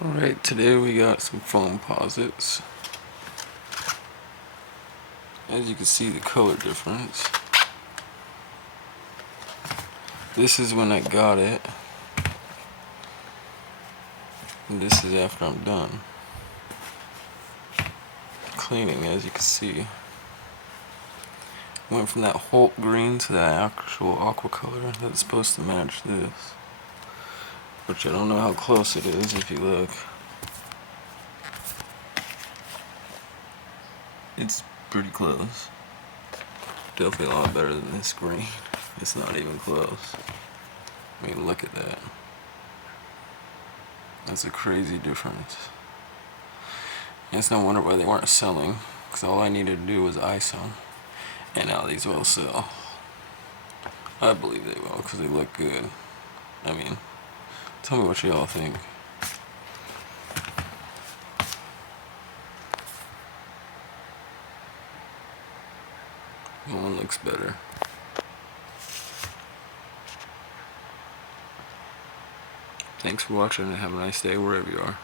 Alright, today we got some Foamposites. As you can see, the color difference. This is when I got it. And this is after I'm done cleaning, as you can see. Went from that Holt green to that actual aqua color that's supposed to match this. Which I don't know how close it is if you look. It's pretty close. Definitely a lot better than this green. It's not even close. I mean, look at that. That's a crazy difference. And it's no wonder why they weren't selling, because all I needed to do was ice them. And now these will sell. I believe they will, because they look good. I mean, tell me what y'all think. One looks better. Thanks for watching and have a nice day wherever you are.